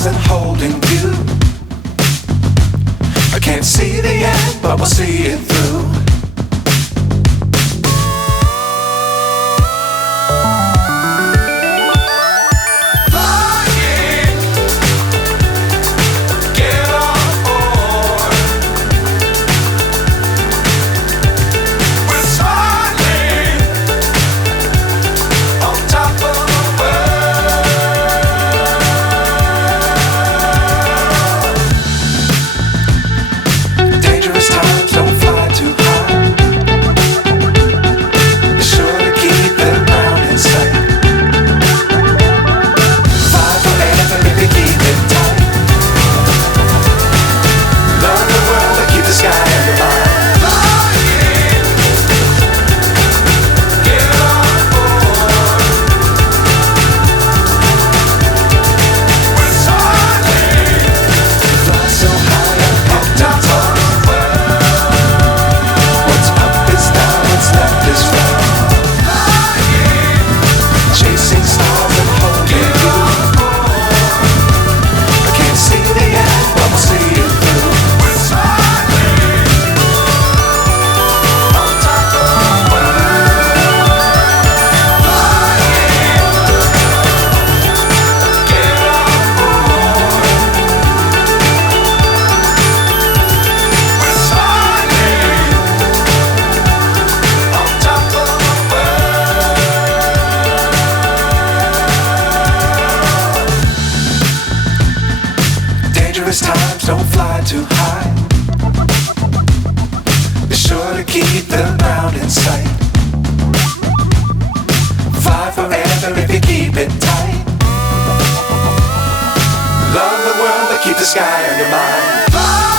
stars and holding you. I can't see the end, but we'll see it through. Dangerous times don't fly too high. Be sure to keep the ground in sight. Fly forever if you keep it tight. Love the world but keep the sky on your mind.